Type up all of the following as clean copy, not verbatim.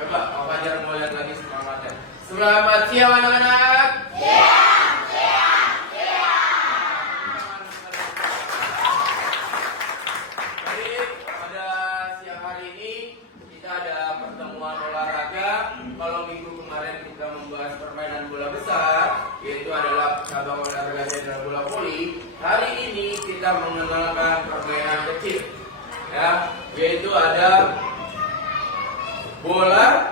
Coba Pak Fajar mau lihat lagi semangatnya. Selamat siang anak-anak. Baik, pada siang hari ini kita ada pertemuan olahraga. Kalau minggu kemarin kita membahas permainan bola besar, yaitu adalah cabang olahraga adalah bola voli. Hari ini kita mengenalkan permainan kecil, ya, yaitu ada bola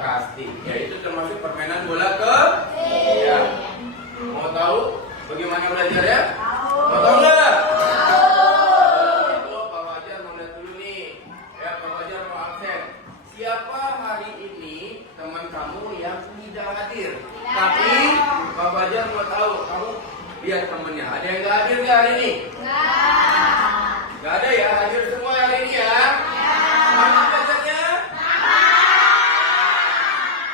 kasti, yaitu termasuk permainan bola kecil. Ya. Mau tahu bagaimana belajar ya? Mau tahu nggak? Itu Pak Fajar mau lihat dulu nih. Ya, Pak Fajar mau absen. Siapa hari ini teman kamu yang tidak hadir? Tapi Pak Fajar mau tahu kamu lihat temennya. Ada yang nggak hadir nggak hari ini? Nggak ada ya? Hadir semua hari ini ya? Mana belajarnya?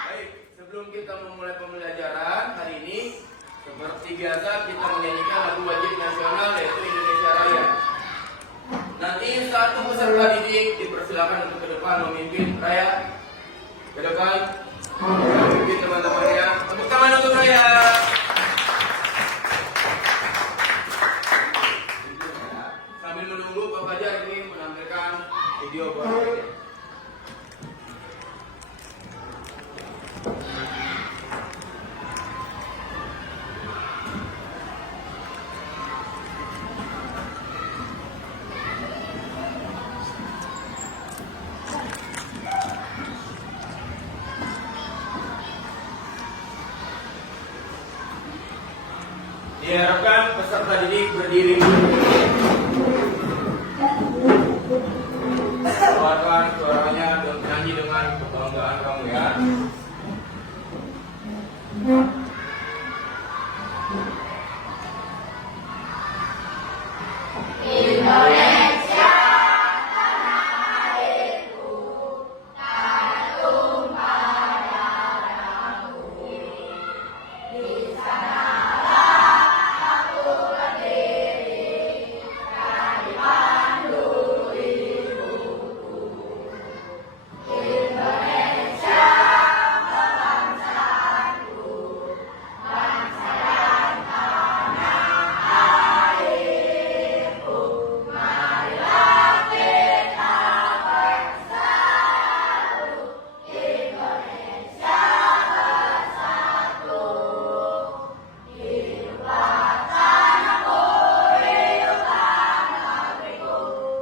Baik, sebelum kita memulai pembelajaran hari ini, seperti biasa kita menyanyikan lagu wajib nasional yaitu Indonesia Raya. Nanti satu peserta didik dipersilakan untuk ke depan memimpin Raya. Ke depan, memimpin teman-temannya. Tepuk tangan untuk Raya. Sambil menunggu Pak Fajar ini menampilkan video berikutnya. Diharapkan peserta didik berdiri. Keluarkan suaranya dan nyanyi dengan kebanggaan kamu ya. Indonesia, tanah airku, tanah tumpah darahku. Di sanalah aku berdiri, dan dipandu ibuku. Indonesia, bangsaku, bangsa dan tanah airku. Marilah kita bersatu, Indonesia bersatu. Hiduplah tanahku, hiduplah negeriku,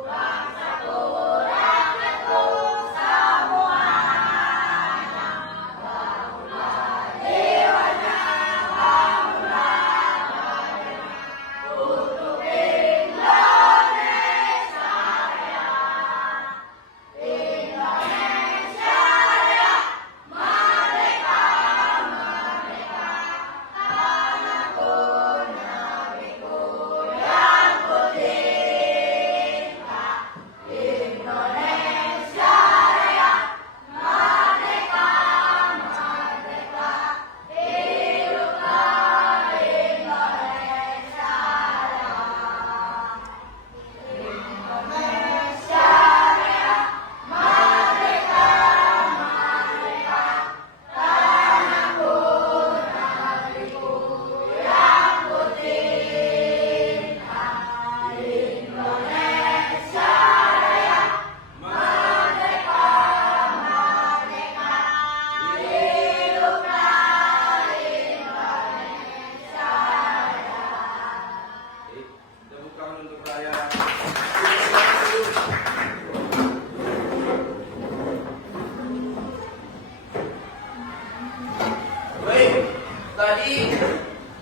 bangsaku, rakyatku semuanya. Bangunlah jiwanya, bangunlah badannya, untuk Indonesia Raya. Indonesia Raya, merdeka, merdeka, tanahku, negeriku yang ku cinta. Indonesia Raya, merdeka, merdeka, hiduplah Indonesia Raya. Indonesia Raya, merdeka, merdeka, tanahku, negeriku yang ku cinta. Indonesia Raya, merdeka, merdeka, hiduplah Indonesia Raya. Tepuk tangan untuk Raya. Baik, tadi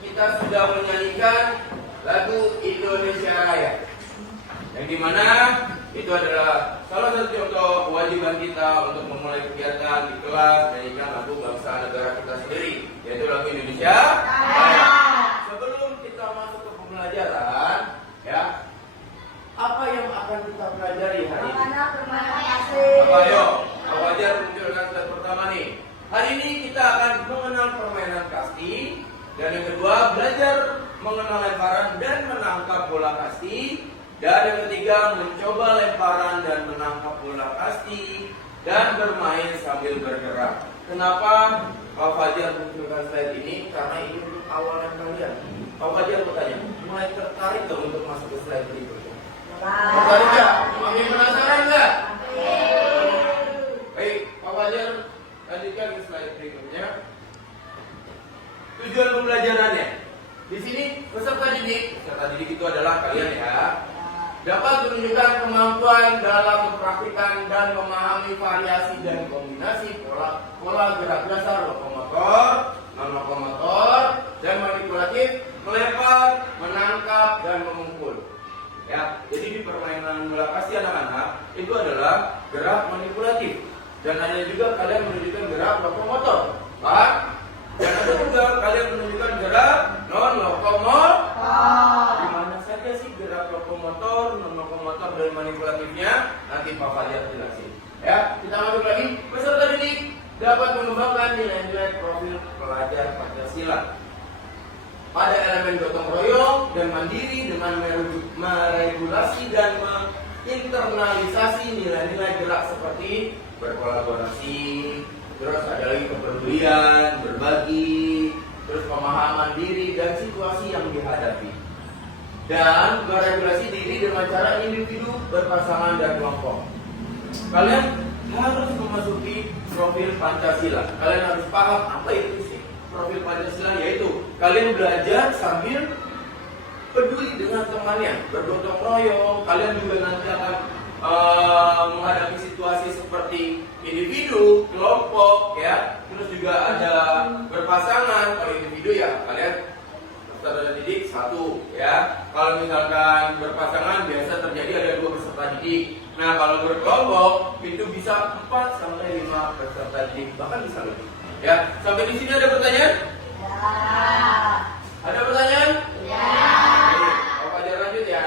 kita sudah menyanyikan lagu Indonesia Raya, yang dimana itu adalah salah satu contoh kewajiban kita untuk memulai kegiatan di kelas menyanyikan lagu bangsa negara kita sendiri, yaitu lagu Indonesia Raya. Sebelum kita masuk ke pembelajaran, ya, apa yang akan kita pelajari hari ini? Apa ayo? Pak Fajar munculkan slide pertama nih. Hari ini kita akan mengenal permainan kasti, dan yang kedua belajar mengenal lemparan dan menangkap bola kasti, dan yang ketiga mencoba lemparan dan menangkap bola kasti, dan bermain sambil bergerak. Kenapa Pak Fajar munculkan slide ini? Karena ini untuk awalan kalian. Pak Fajar bertanya, mulai tertarik tuh untuk masuk ke slide berikutnya? Tertarik nggak? Makin penasaran nggak? Baik, Pak Fajar lanjutkan ke slide berikutnya. Tujuan pembelajarannya. Di sini peserta didik itu adalah kalian ya, dapat menunjukkan kemampuan dalam mempraktikkan dan memahami variasi dan kombinasi pola gerak dasar lokomotor, non-lokomotor, dan manipulatif, melempar, menangkap, dan memukul. Ya, jadi di permainan bola kasih anak-anak itu adalah gerak manipulatif, dan ada juga kalian menunjukkan gerak lokomotor, Pak. Dan ada juga kalian menunjukkan gerak non-lokomotor. Di mana saja sih gerak lokomotor, non-lokomotor, dan manipulatifnya? Nanti Pak Fajar jelasin. Ya, kita masuk lagi. Peserta didik dapat mengembangkan nilai-nilai profil pelajar Pancasila pada elemen gotong royong dan mandiri dengan meregulasi dan menginternalisasi nilai-nilai gerak seperti berkolaborasi, terus ada lagi kepedulian, berbagi, terus pemahaman diri dan situasi yang dihadapi. Dan meregulasi diri dengan cara individu, berpasangan, dan kelompok. Kalian harus memasuki profil Pancasila. Kalian harus paham apa itu sih profil Pancasila, yaitu kalian belajar sambil peduli dengan temannya, bergotong royong. Kalian juga nanti akan menghadapi situasi seperti individu, kelompok, ya. Terus juga ada berpasangan. Kalau individu ya kalian peserta didik satu, ya. Kalau misalkan berpasangan biasa terjadi ada 2 peserta didik. Nah, kalau berkelompok itu bisa 4 sampai 5 peserta didik, bahkan bisa lebih. Ya, sampai di sini ada pertanyaan? Ya. Ada pertanyaan? Ya. Oke, Pak Fajar lanjut ya.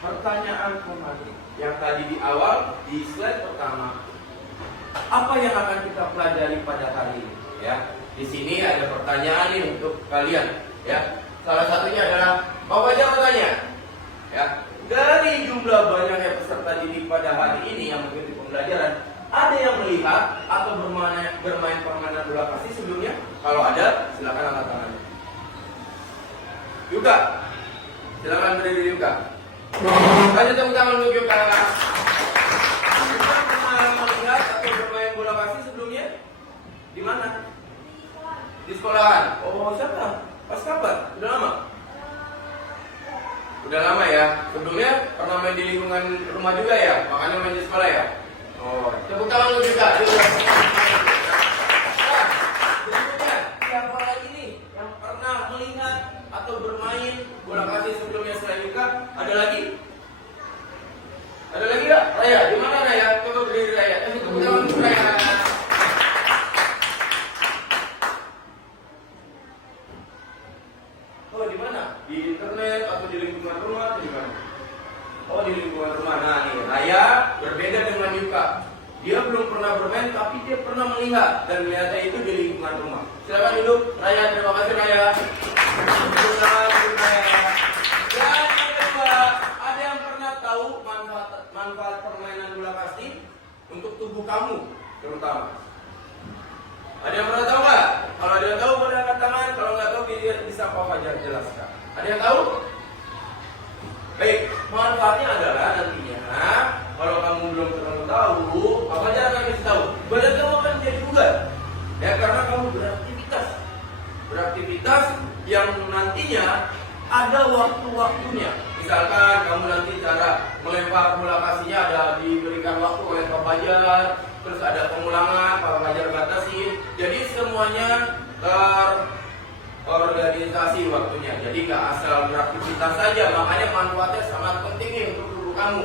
Pertanyaan kemarin yang tadi di awal di slide pertama, apa yang akan kita pelajari pada hari ini? Ya, di sini ada pertanyaan nih untuk kalian. Ya, salah satunya adalah Pak Fajar bertanya, ya, dari jumlah banyaknya peserta didik pada hari ini yang mengikuti pembelajaran, ada yang melihat atau bermain permainan bola kasih sebelumnya? Kalau ada, silakan angkat tangannya. Yuka, silakan berdiri Yuka. Kasih tepuk tangan untuk Yuka. Yuka pernah melihat atau bermain bola kasih sebelumnya? Di mana? Di sekolahan. Oh, siapa? Pas kapan? Udah lama? Udah lama ya. Sebelumnya pernah main di lingkungan rumah juga ya? Makanya main di sekolah ya? Oh, tepuk tangan untuk Yuka. Berikutnya, siapa lagi nih yang pernah melihat atau bermain bola kasih sebelumnya selain Yuka? Ada lagi? Ada lagi nggak? Raya, di mana Raya? Coba berdiri Raya. Kasih tepuk tangan untuk Raya. Oh, di mana? Di internet atau di lingkungan rumah atau di mana? Oh, di lingkungan rumah. Nah, nih Raya berbeda dengan Yuka. Dia belum pernah bermain, tapi dia pernah melihat dan melihatnya itu di lingkungan rumah. Silakan duduk, Raya. Terima kasih Raya. Dan yang kedua, ada yang pernah tahu manfaat permainan bola kasti untuk tubuh kamu terutama? Ada yang pernah tahu nggak? Kalau ada yang tahu boleh angkat tangan. Kalau nggak tahu bisa Pak Fajar jelaskan. Ada yang tahu? Baik, manfaatnya adalah nantinya kalau kamu belum terlalu tahu, Pak Fajar akan kasih tahu. Badan kamu akan menjadi bugar. Ya, karena kamu beraktivitas yang nantinya ada waktu-waktunya. Misalkan kamu nanti cara melempar bola kasihnya ada diberikan waktu oleh Pak Fajar, terus ada pengulangan, Pak Fajar batasin. Jadi semuanya terorganisasi waktunya. Jadi nggak asal beraktivitas saja. Makanya manfaatnya sangat penting nih untuk tubuh kamu.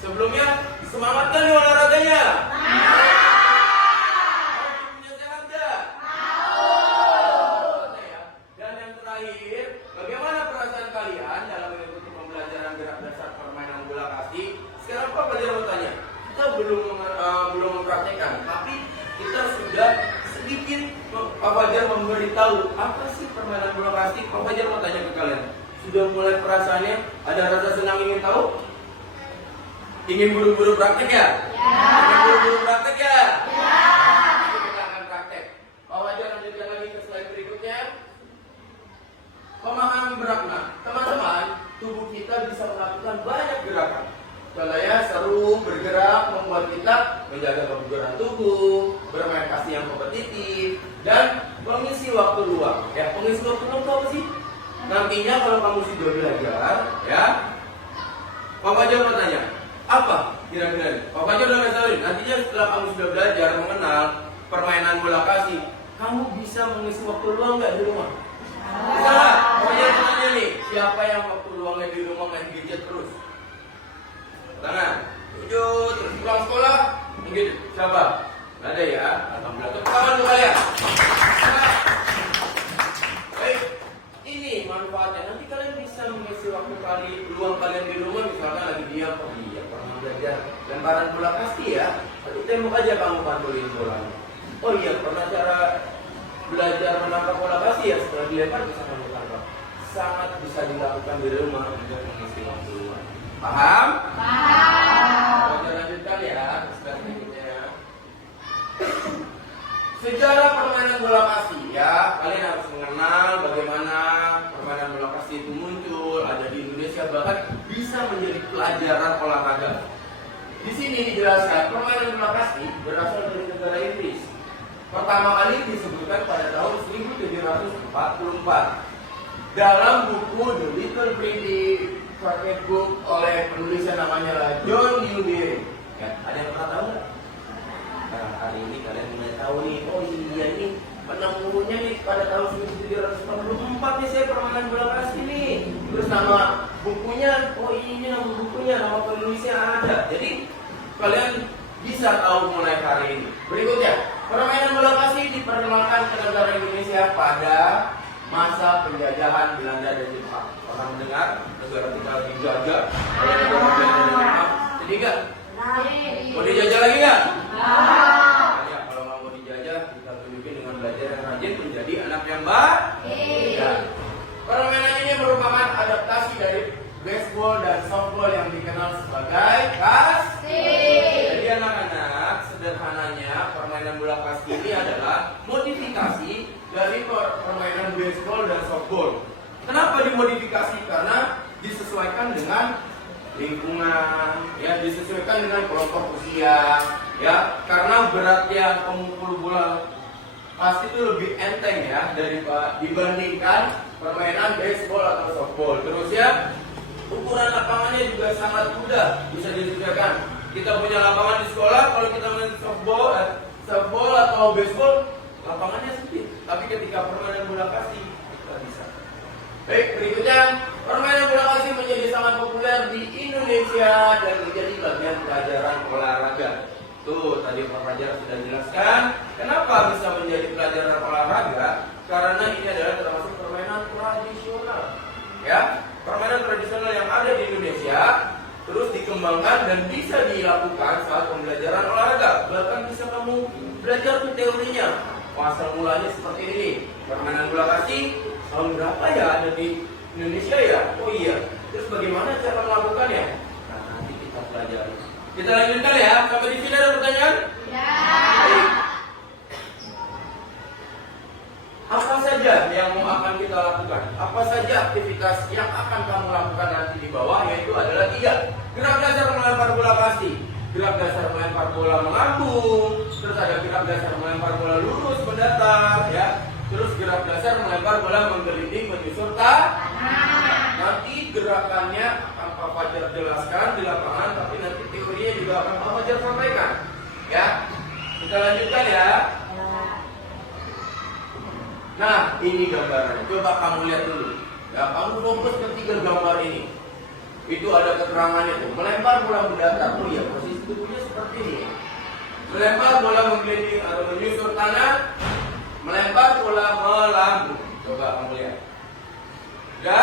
Sebelumnya semangat kali olahraganya. Pak Fajar memberitahu apa sih permainan bola kasti. Pak Fajar mau tanya ke kalian, sudah mulai perasaannya ada rasa senang ingin tahu? Ingin buru-buru praktek ya? Ingin buru-buru praktek ya? Nanti kita akan praktek. Pak Wajar lanjutkan lagi ke slide berikutnya. Pemahaman berakna. Teman-teman, tubuh kita bisa melakukan banyak gerakan. Contohnya seru, bergerak, membuat kita menjaga kebugaran tubuh, bermain kasih yang kompetitif, dan mengisi waktu luang. Ya, mengisi waktu luang itu apa sih? Nantinya kalau kamu sudah belajar, ya, Pak Wajar bertanya, apa kira-kira? Pak Wajar udah ngasih nantinya setelah kamu sudah belajar mengenal permainan bola kasih, kamu bisa mengisi waktu luang nggak di rumah? Bisa nggak? Pak Wajar tanya nih, siapa yang waktu luangnya di rumah main gadget terus? Tangan, tujuh, terus pulang sekolah, mungkin siapa? Nggak ada ya? Alhamdulillah. Tepuk tangan untuk kalian. Baik, ini manfaatnya. Nanti kalian bisa mengisi waktu luang kalian di rumah, misalkan lagi diam, oh iya pernah belajar lemparan bola kasti ya. Nanti tembok aja kamu pantulin bolanya. Oh iya pernah cara belajar menangkap bola kasti ya, setelah dilempar bisa kamu tangkap. Sangat bisa dilakukan di rumah untuk mengisi waktu luang. Paham? Kita lanjutkan ya, slide berikutnya. Sejarah permainan bola kasti ya, kalian harus mengenal bagaimana permainan bola kasti itu muncul, ada di Indonesia, bahkan bisa menjadi pelajaran olahraga. Di sini dijelaskan permainan bola kasti berasal dari negara Inggris. Pertama kali disebutkan pada tahun 1744 dalam buku The Little British Pocket Book oleh penulis yang namanya John Newbery. Ya, ada yang pernah tahu nggak? Nah, hari ini kalian mulai tahu nih. Oh iya nih, penemunya nih pada tahun 1744 nih saya permainan bola kasti nih. Terus nama bukunya, oh ini nama bukunya, nama penulisnya ada. Jadi kalian bisa tahu mulai hari ini. Berikutnya, permainan bola kasti diperkenalkan ke negara Indonesia pada masa penjajahan Belanda dan Jepang. Pernah mendengar negara kita dijajah oleh negara Belanda dan Jepang? Jadi enggak? Mau dijajah lagi enggak? Ya, kalau nggak mau dijajah, kita tunjukin dengan belajar yang rajin menjadi anak yang baik. Ya. Permainan ini merupakan adaptasi dari baseball dan softball yang dikenal sebagai kasti. Jadi anak-anak, sederhananya permainan bola kasti ini adalah modifikasi dari permainan baseball dan softball. Kenapa dimodifikasi? Karena disesuaikan dengan lingkungan, ya, disesuaikan dengan kelompok usia, ya, karena beratnya pemukul bola kasti itu lebih enteng ya dibandingkan permainan baseball atau softball. Terus ya, ukuran lapangannya juga sangat mudah, bisa disesuaikan. Kita punya lapangan di sekolah, kalau kita main softball atau baseball, lapangannya sempit. Tapi ketika permainan bola kasti, kita bisa. Baik, berikutnya, permainan bola kasti menjadi sangat populer di Indonesia dan menjadi bagian pelajaran olahraga. Tuh, tadi Pak Fajar sudah jelaskan kenapa bisa menjadi pelajaran olahraga, karena ini adalah termasuk permainan tradisional. Ya, permainan tradisional yang ada di Indonesia terus dikembangkan dan bisa dilakukan saat pembelajaran olahraga. Bahkan bisa kamu belajar tuh teorinya. Asal mulanya seperti ini. Permainan bola kasti tahun berapa ya ada di Indonesia ya? Oh iya. Terus bagaimana cara melakukannya? Nah, nanti kita pelajari. Kita lanjutkan ya. Sampai di sini ada pertanyaan? Ya. Baik. Apa saja yang akan kita lakukan? Apa saja aktivitas yang akan kamu lakukan nanti di bawah? Yaitu adalah 3. Gerak dasar melempar bola kasti, gerak dasar melempar bola mengambung, terus ada gerak dasar melempar bola lurus mendatar, ya. Terus gerak dasar melempar bola menggelinding menyusur tanah. Nanti gerakannya akan Pak Fajar jelaskan di lapangan, tapi nanti teorinya juga akan Pak Fajar sampaikan. Ya, kita lanjutkan ya. Nah, ini gambarannya. Coba kamu lihat dulu. Ya, kamu fokus ke 3 gambar ini. Itu ada keterangannya tuh. Melempar bola mendatar. Oh iya, posisi tubuhnya seperti ini. Melempar bola menggelinding atau menyusur tanah. Melempar bola melambung. Coba kamu lihat. Ya?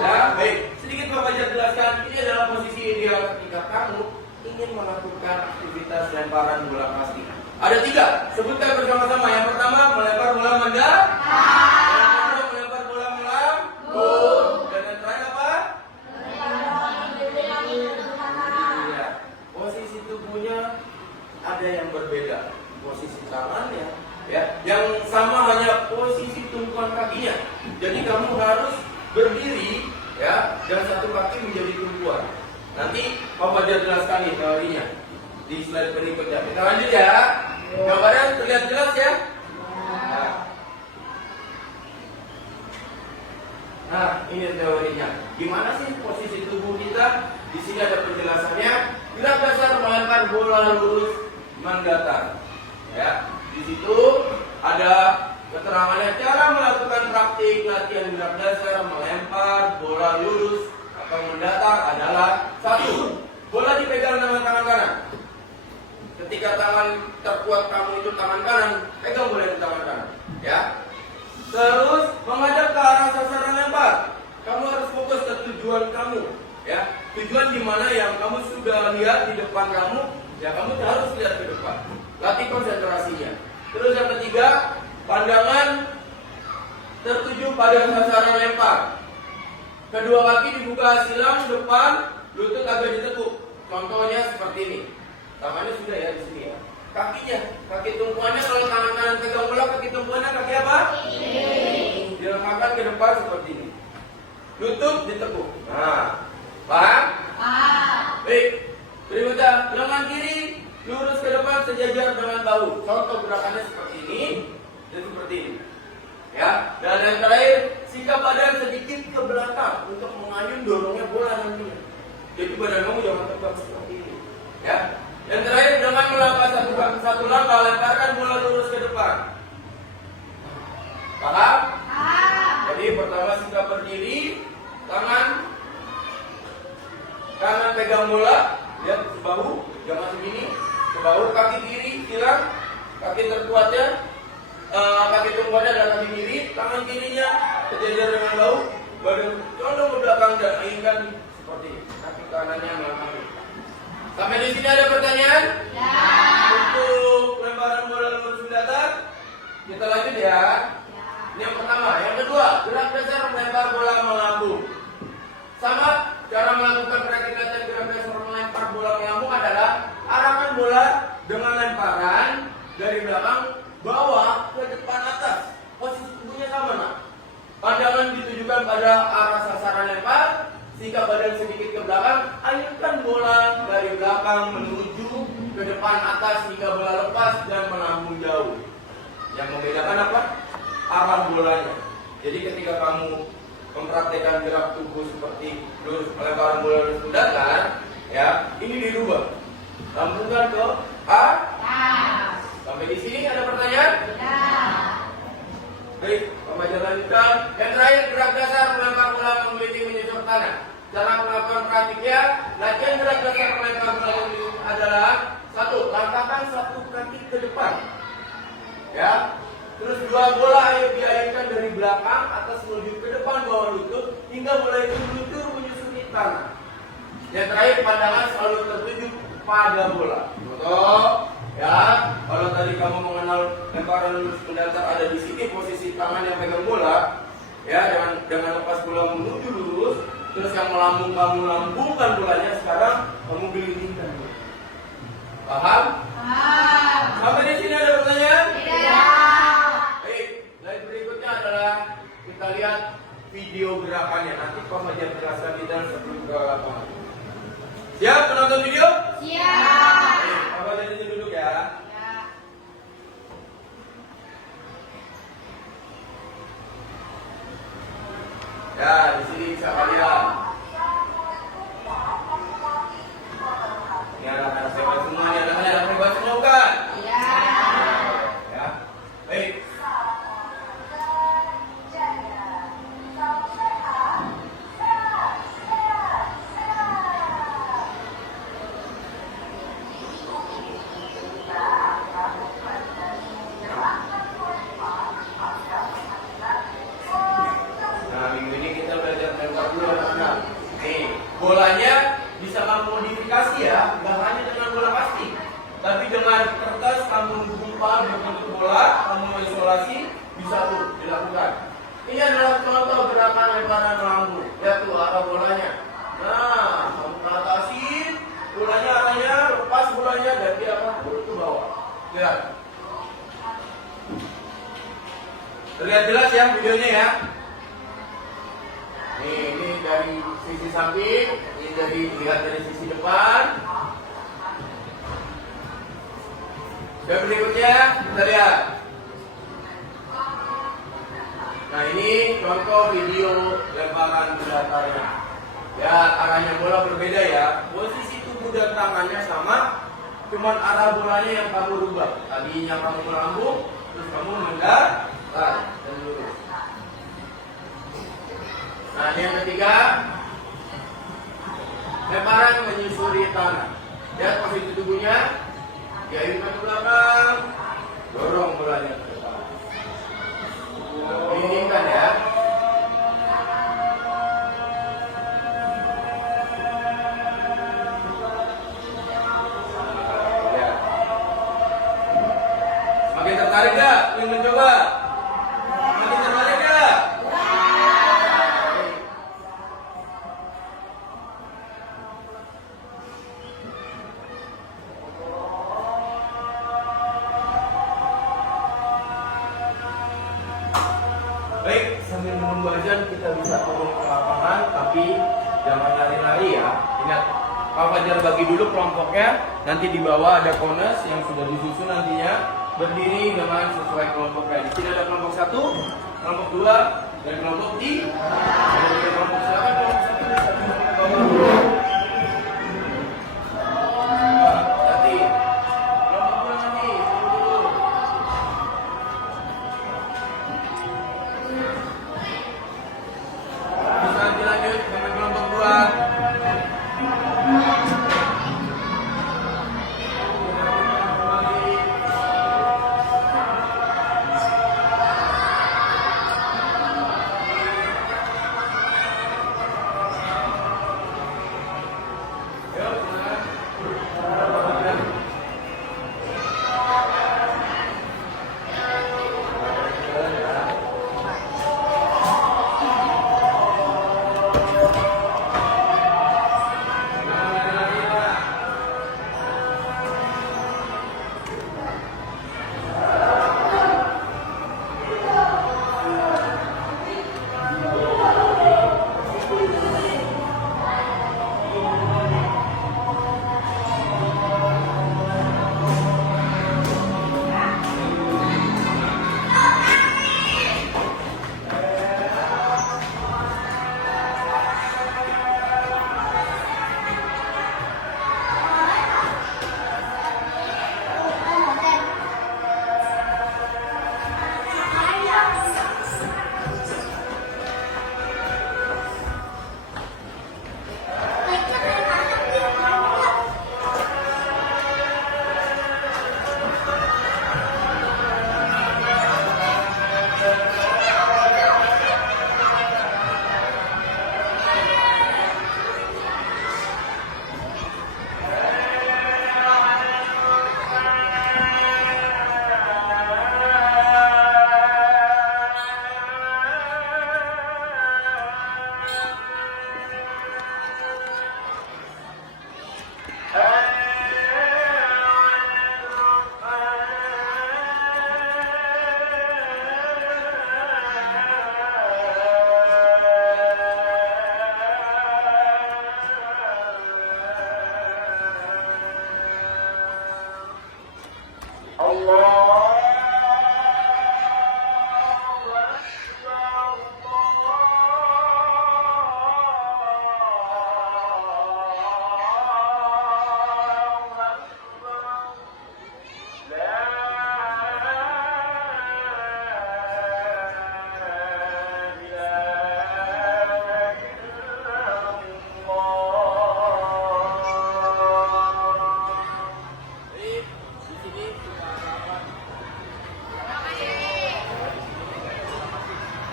Ya, baik. Sedikit Bapak Fajar jelaskan. Ini adalah posisi ideal ketika kamu ingin melakukan aktivitas lemparan bola kasti. Ada 3. Sebutkan bersama-sama. Yang pertama, melempar bola mendatar. Yang kedua, melempar bola melambung. Dan yang terakhir apa? tubuhnya ada yang berbeda posisi tangannya, ya, yang sama hanya posisi tumpuan kakinya. Jadi kamu harus berdiri, ya, dan satu kaki menjadi tumpuan. Nanti Papa jelaskan nih teorinya di slide berikutnya. Kita lanjut ya. Gambarnya terlihat jelas ya. Nah, ini teorinya. Gimana sih posisi tubuh kita? Di sini ada penjelasannya. Gerak dasar melempar bola lurus mendatar. Ya, di situ ada keterangannya cara melakukan praktik latihan gerak dasar melempar bola lurus atau mendatar adalah: 1. Bola dipegang dengan tangan kanan. Ketika tangan terkuat kamu itu tangan kanan, pegang bola di tangan kanan. Ya. Terus menghadap ke arah sasaran lempar. Kamu harus fokus ke tujuan kamu, ya. Tujuan di mana yang kamu sudah lihat di depan kamu, ya kamu harus lihat ke depan. Latih konsentrasinya. Terus yang ketiga, pandangan tertuju pada sasaran lempar. Kedua kaki dibuka silang depan, lutut agak ditekuk. Contohnya seperti ini. Tangannya sudah ya di sini ya. Kakinya, kaki tumpuannya kalau tangan kanan pegang bola, kaki tumpuannya kaki apa? Dilengkakan ke depan seperti ini. Lutut ditekuk. Nah, paham? Baik. Berikutnya, lengan kiri lurus ke depan sejajar dengan bahu. Contoh gerakannya seperti ini dan seperti ini. Ya. Dan yang terakhir, sikap badan sedikit ke belakang untuk mengayun dorongnya bola nantinya. Jadi badan kamu jangan tegak seperti ini. Ya. Yang terakhir, dengan melangkah satu langkah, lemparkan bola lurus ke depan. Paham? Jadi pertama sikap berdiri, tangan kanan pegang bola, lihat ke bahu, jangan segini, ke bahu, kaki kiri silang, kaki terkuatnya, kaki tumpuannya adalah kaki kiri, tangan kirinya sejajar dengan bahu, badan condong ke belakang dan ayunkan seperti ini, kaki kanannya melangkah. Sampai di sini ada pertanyaan? Ya. Untuk lemparan bola lurus mendatar, kita lanjut ya. Ini yang pertama. Yang kedua, gerak dasar melempar bola melambung. Sama, cara melakukan praktik latihan gerak dasar melempar bola melambung adalah arahkan bola dengan lemparan dari belakang bawah ke depan atas. Posisi tubuhnya sama, nak. Pandangan ditujukan pada arah sasaran lempar. Sikap badan sedikit ke belakang, ayunkan bola dari belakang menuju ke depan atas hingga bola lepas dan melambung jauh. Yang membedakan apa? Arah bolanya. Jadi ketika kamu mempraktekkan gerak tubuh seperti lurus melemparan bola lurus mendatar, ya, ini dirubah. Lambungkan ke atas. Sampai di sini ada pertanyaan? Ya. Baik, pembelajaran lanjutkan. Yang terakhir, gerak dasar melempar bola menggelinding menyusur tanah. Cara melakukan praktiknya, latihan gerak dasar melempar bola adalah: 1. Langkahkan satu kaki ke depan. Ya. Terus 2, bola diayunkan dari belakang atas menuju ke depan bawah lutut hingga bola itu meluncur menyusuri tanah. Yang terakhir, pandangan selalu tertuju pada bola. Contoh, ya, kalau tadi kamu mengenal lemparan lurus mendatar ada di sini posisi tangan yang pegang bola, ya, dengan lepas bola menuju lurus, terus yang melambung kamu lambungkan bolanya, sekarang kamu gelindingkan. Paham? Paham. Sampai di sini ada pertanyaan? Tidak. Baik, slide berikutnya adalah kita lihat video gerakannya. Nanti Pak Majar jelaskan kita sebelum ke lapangan. Siap penonton video? Siap. Baik, Pak Majar ini duduk ya. Ya, di sini bisa kalian. bolanya dan dia akan turun ke bawah. Lihat. Terlihat jelas ya videonya ya. Nih, ini dari sisi samping, ini dilihat dari sisi depan. Dan berikutnya kita lihat. Nah, ini contoh video lemparan datarnya. Ya, arahnya bola berbeda ya. Posisi tubuh dan tangannya sama, cuman arah bolanya yang kamu rubah. Tadinya kamu melambung, terus kamu mendatar dan lurus. Nah, ini yang ketiga, lemparan menyusuri tanah. Lihat posisi tubuhnya, diayunkan ke belakang, dorong bolanya ke depan. Dindingkan ya. Semakin tertarik gak? Ingin mencoba? Semakin tertarik gak? Baik, sambil menunggu azan kita bisa turun ke lapangan, tapi jangan lari-lari ya. Ingat, Pak Fajar bagi dulu kelompoknya. Nanti di bawah ada kones yang sudah disusun nantinya. Berdiri dengan sesuai kelompoknya. Di sini ada kelompok 1, kelompok 2, dan kelompok 3. Ada kelompok silakan kelompok 1 bisa turun ke bawah. Nanti kelompok 2 nanti turun dulu. Bisa dilanjut dengan kelompok 2.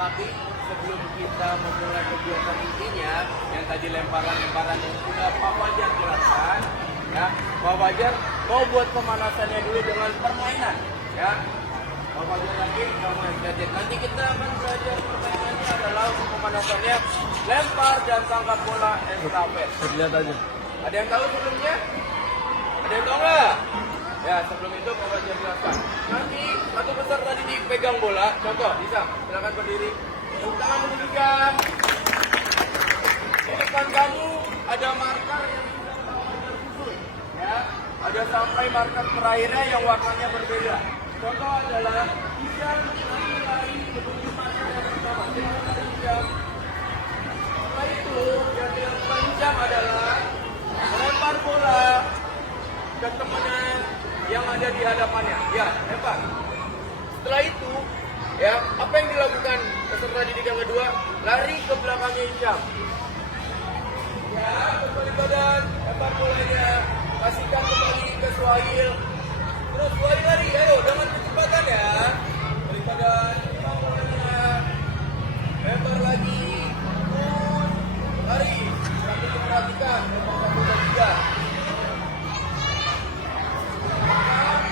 Tapi sebelum kita memulai kegiatan intinya, yang tadi lemparan-lemparan yang sudah Pak Fajar jelaskan, ya, Pak Fajar mau buat pemanasannya dulu dengan permainan, ya. Pak Fajar lagi kamu yang belajar. Nanti kita akan belajar permainannya adalah untuk pemanasannya lempar dan tangkap bola estafet. Lihat aja. Ada yang tahu sebelumnya? Ada Ada yang tahu nggak? Ya, sebelum itu Pak Fajar jelaskan. Nanti satu peserta tadi dipegang bola. Contoh, bisa. Silakan berdiri. Tepuk tangan menunjukkan. Di depan kamu ada marker yang sudah Pak Fajar susun. Ya, ada sampai marker terakhirnya yang warnanya berbeda. Contoh adalah Hisham nanti lari menuju marker yang pertama. Silakan lari Hisham. Setelah itu, yang dilakukan Hisham adalah melempar bola ke temannya yang ada di hadapannya. Ya, lempar. Setelah itu, ya, apa yang dilakukan peserta didik yang kedua? Lari ke belakangnya Hisham. Ya, kembali badan, lempar bolanya, kasihkan kembali ke Suhail. Terus Suhail lari, ayo dengan kecepatan ya. Balik badan, lempar bolanya, lempar lagi, terus lari. Sambil diperhatikan, lempar 1 dan 3.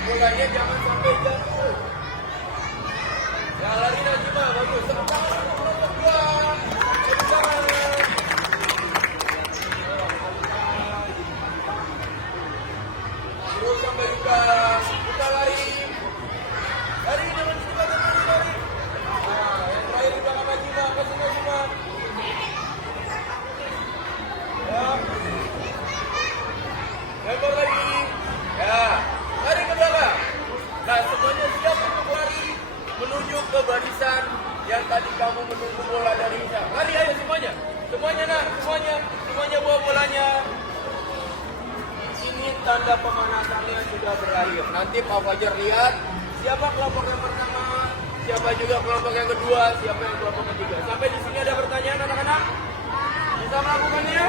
Bolanya jangan sampai jatuh. Ya, lari Najima, bagus. Tepuk tangan untuk nomor 2. Tepuk tangan. Terus sampai buka lari. Lari dengan kecepatan lari. Nah, yang terakhir di belakang Najima, kasih Najima. Ya. Lempar lagi. Ya. Lari ke belakang. Nah, semuanya siap untuk lari menuju ke barisan yang tadi kamu menunggu bola dari Hisham. Lari ayo semuanya. Semuanya nak, semuanya bawa bolanya. Ini tanda pemanasannya sudah berakhir. Nanti Pak Fajar lihat siapa kelompok yang pertama, siapa juga kelompok yang kedua, siapa yang kelompok ketiga. Sampai di sini ada pertanyaan anak-anak? Bisa melakukannya?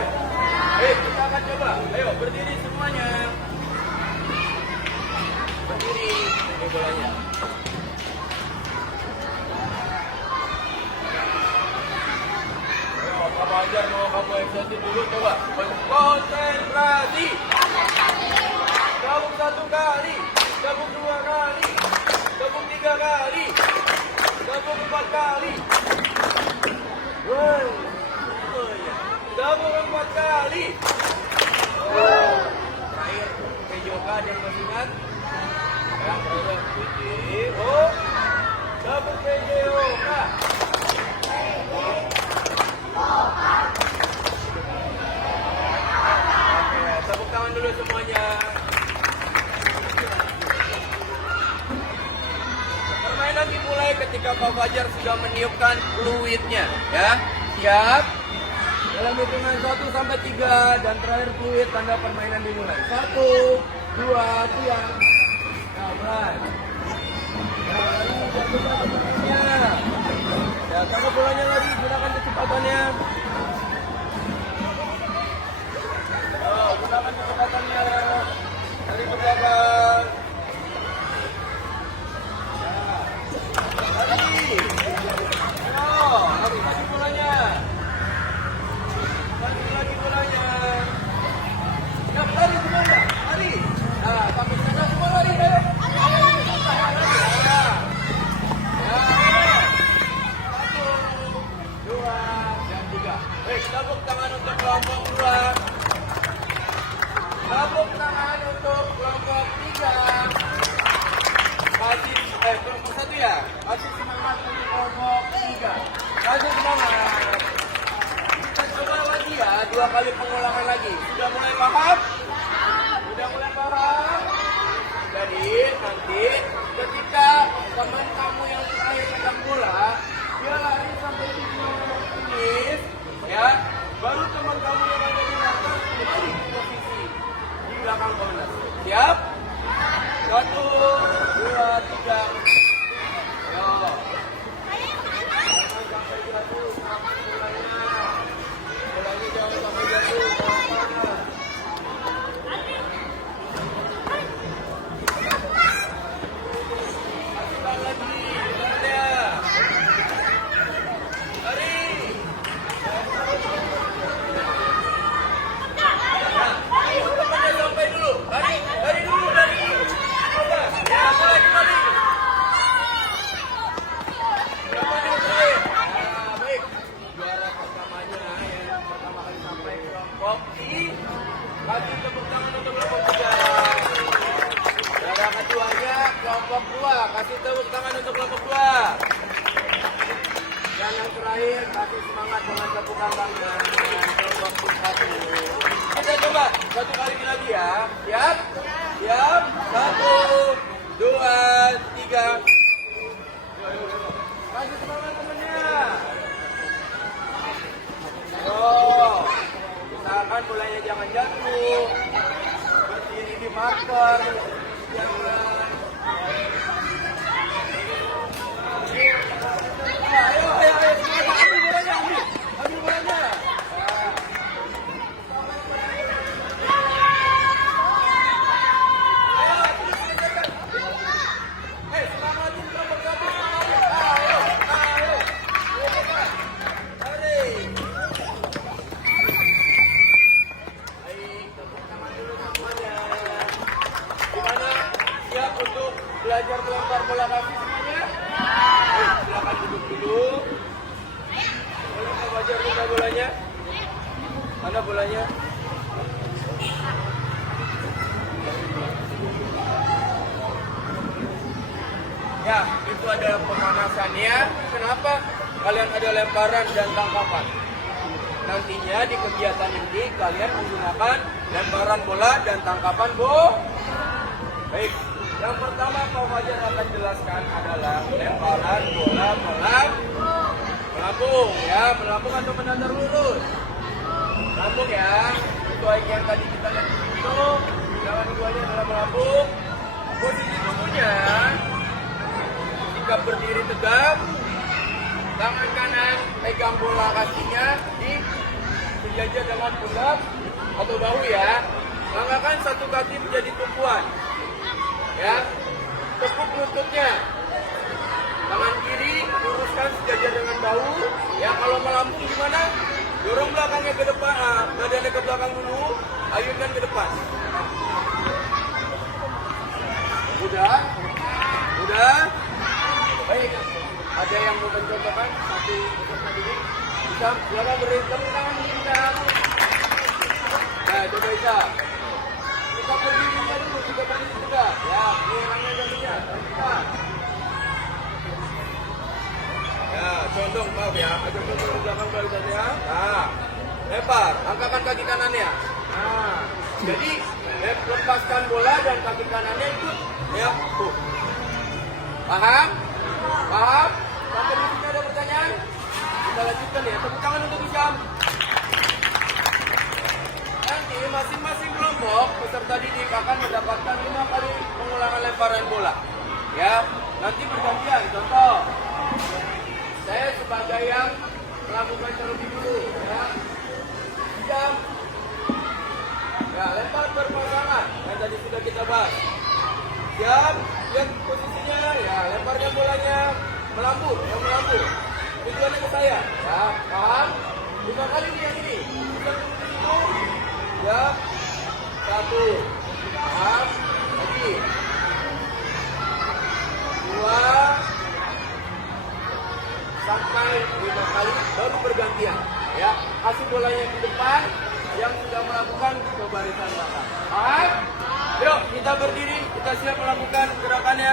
Kita akan coba. Ayo berdiri semuanya. Berdiri, ini bolanya. Ayo, Pak Fajar mau kamu eksotis dulu, coba. Konsentrasi. Gabung 1 kali, gabung 2 kali, gabung 3 kali, gabung 4 kali. Wow. Gabung 4 kali. Terakhir, Pejoka dan Masingan. Yang terakhir putih. Oh, gabung Pejoka. Oke, tepuk tangan dulu semuanya. Permainan dimulai ketika Pak Fajar sudah meniupkan fluidnya, ya. Siap? Dalam hitungan 1 sampai 3 dan terakhir fluid tanda permainan dimulai. 1, 2, 3. Nah, mulai. Lari, jatuhkan bolanya. Ya, kamu bolanya lari, gunakan kecepatannya. Oh, gunakan kecepatannya. Lari ke belakang. Lari. Ayo, lari lagi bolanya. Lagi bolanya. Nah, lari semuanya. Lari. Nah, sampai sana semua lari. Ayo. Tepuk tangan untuk kelompok 2. Tepuk tangan untuk kelompok 3. Kelompok 1 ya. Kasih semangat untuk kelompok 3. Kasih semangat. Kita coba lagi ya, 2 kali pengulangan lagi. Sudah mulai paham? Sudah mulai paham? Jadi nanti ketika teman kamu yang terakhir pegang bola, dia lari sampai di finish, ya, baru teman kamu yang ada di belakang kembali ke posisi di belakang komandan. Siap? 1, 2, 3. Ayo. Jangan sampai jatuh, bolanya jangan sampai jatuh. Sampai dulu, lari dulu. kelompok 2. Kasih tepuk tangan untuk kelompok 2. Dan yang terakhir, kasih semangat dengan tepukan tangan kelompok 1. Kita coba satu kali lagi ya. Siap? Siap? 1, 2, 3. Kasih semangat temennya. Usahakan bolanya jangan jatuh. Berdiri di marker. Jangan. Ayo. Ambil bolanya, ambil bolanya. Semangatin kelompok 1. Ayo. Mari. Gimana? Siap untuk belajar melempar bola kaki semuanya? Silakan duduk dulu. Boleh Pak Fajar minta bolanya? Mana bolanya? Ya, itu ada pemanasannya. Kenapa? Kalian ada lemparan dan tangkapan. Nantinya di kegiatan ini kalian menggunakan lemparan bola dan tangkapan Baik, yang pertama Pak Fajar akan jelaskan adalah lemparan bola melambung ya, melambung atau mendatar lurus. Melambung ya, sesuai yang tadi kita lihat itu. Yang keduanya adalah melambung. Posisi tubuhnya jika berdiri tegak, tangan kanan pegang bola kakinya di sejajar dengan pundak atau bahu ya. Langkahkan satu kaki menjadi tumpuan. Ya, tepuk lututnya. Tangan kiri luruskan sejajar dengan bahu. Ya, kalau melambung gimana? Dorong belakangnya ke depan, badannya ke belakang dulu, ayunkan ke depan. Udah? Baik. Ada yang mau mencontohkan satu peserta ini? Bisa, silakan beri tepuk tangan bisa. Nah, coba bisa. Kita berdirinya dulu, kita berdiri tegak. Ya, ini orangnya jadinya. Kita. Ya, condong, maaf ya. Ajak condong ke belakang balik tadi ya. Nah, lempar, angkatkan kaki kanannya. Nah, jadi lepaskan bola dan kaki kanannya ikut. Ya, tuh. Paham? Sampai di sini ada pertanyaan? Kita lanjutkan ya. Tepuk tangan untuk Isyam. Nanti masing-masing kelompok peserta didik akan mendapatkan 5 kali pengulangan lemparan bola. Ya, nanti bergantian. Contoh, saya sebagai yang melakukan terlebih dulu. Ya, Isyam. Ya, lempar berpasangan. Yang tadi sudah kita bahas. Siap, lihat posisinya. Ya, lemparnya bolanya melambung, yang melambung. Tujuannya ke saya. Ya, paham? 5 kali yang ini. Kita tunggu di situ. Ya, 1. Paham? Lagi. 2. Sampai 5 kali baru bergantian. Ya, kasih bolanya di depan. Yang sudah melakukan ke barisan belakang. Paham? Yuk, kita berdiri, kita siap melakukan gerakannya.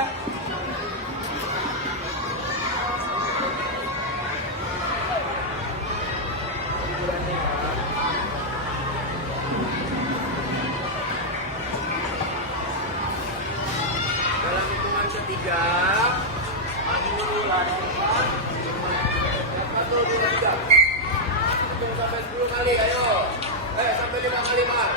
Dalam hitungan ketiga, maju dulu lari. 1, 2, 3. Hitung sampai 10 kali, ayo. Sampai 5 kali, Mas.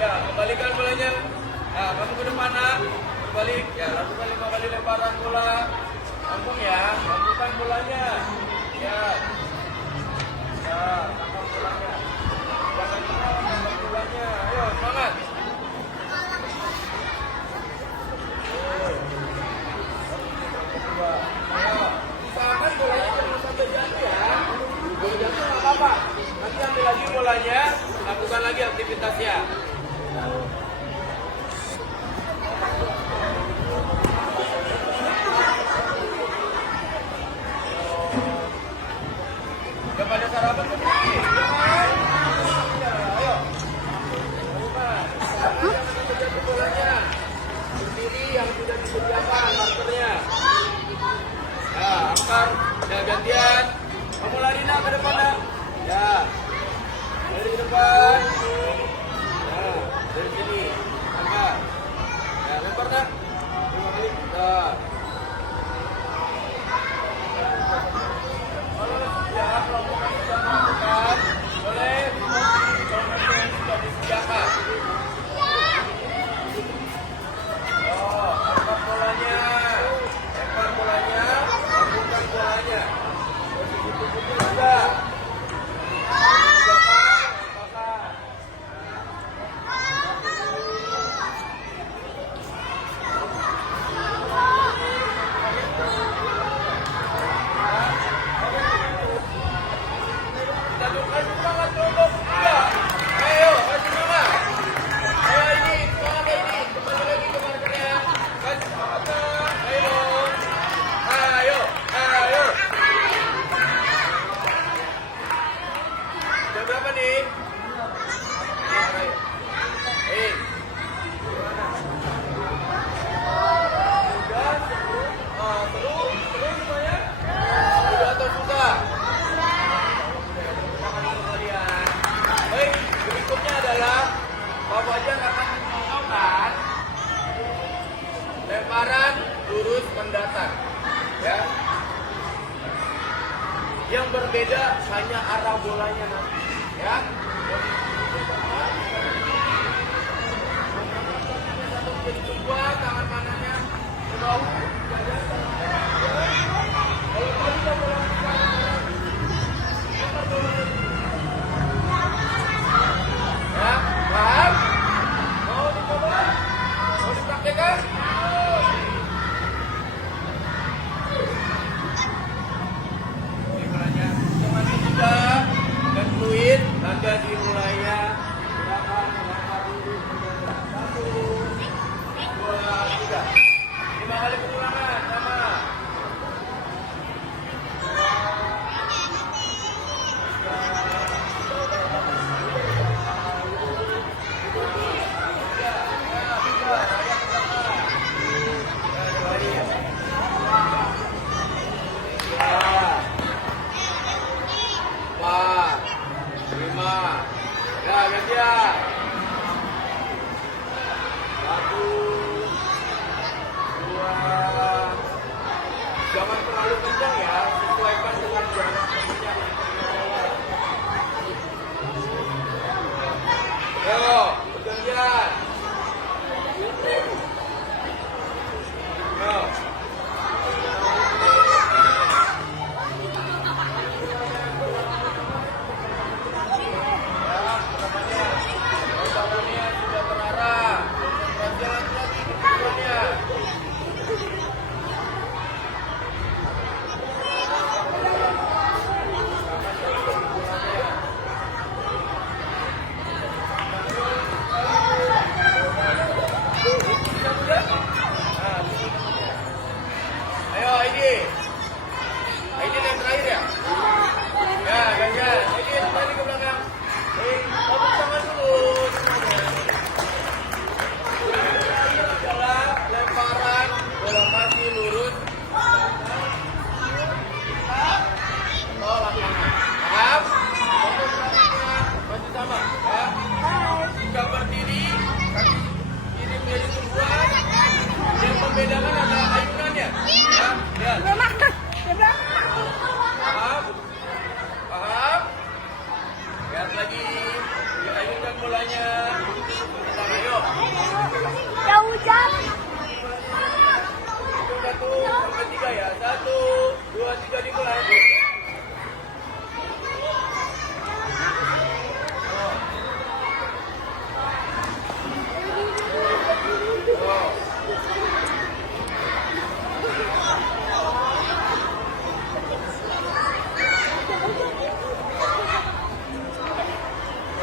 Ya, kembalikan bolanya. Ya, kamu ke depan, nak. Berbalik. Ya, lakukan 5 kali lemparan bola. Lambung ya, lambungkan bolanya. Ya. Ya, tangkap bolanya. Jangan tangkap bolanya. Ayo, semangat. Ayo, usahakan bolanya jangan sampai jatuh ya. Kalau jatuh nggak apa-apa. Nanti ambil lagi bolanya, lakukan lagi aktivitasnya. Kepada sarapan gantian. Kamu lari nak ke depan nak. Ya. Lari ke depan. Ya, dari sini. Angkat. Ya, lempar nak. 5 kali. Ya. Kalau sudah kelompok sudah melakukan, boleh kalau yang sudah disediakan. Oh, angkat bolanya. Lempar bolanya. Lakukan bolanya. Posisi tubuhnya sudah. Berapa nih? Seru semuanya? Sudah atau sudah? Baik, berikutnya adalah Pak Fajar akan mencontohkan lemparan lurus mendatar. Ya. Yang berbeda hanya arah bolanya nanti. Ya. Satu jadi dua, tangan kanannya ke bahu, dada, kalau tadi kita bola ya, paham? Mau dicoba? Mau dipraktekkan? Ini bolanya. Semuanya sudah dan fluid, maka dimulainya gerakan melempar dulu. 1, 2, 3. 5 kali pengulangan sama. Ya, gantian. 1, 2. Jangan terlalu kencang ya, sesuaikan dengan jarak kencang. Ayo, bergantian. Ayo. Sudah terarah. Jalan lagi tujuannya. Ayo ini. Ini yang terakhir ya. Ya, gantian. Ini kembali ke belakang. Tepuk tangan dulu semuanya. Ini adalah lemparan bola kaki lurus. Oh, lapangan. Paham? Fotografinya masih sama, ya. Jika berdiri, kaki kiri menjadi tumpuan. Yang membedakan adalah ayunannya. Ya, lihat. Paham? Paham? Lihat lagi. Diayunkan bolanya. Kita ayo. Jauh jauh. Itu 1 sampai 3 ya. 1, 2, 3 dimulai.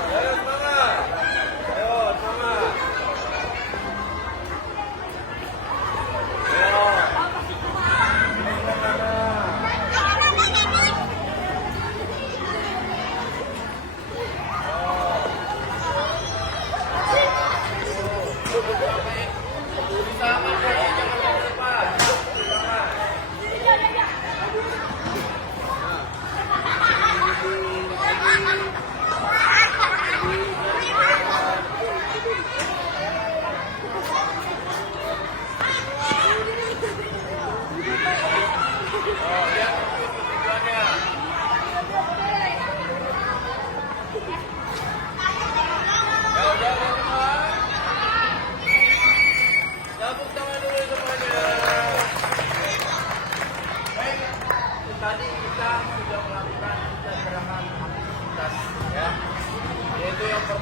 Ayo semangat. Ayo semangat. Ayo.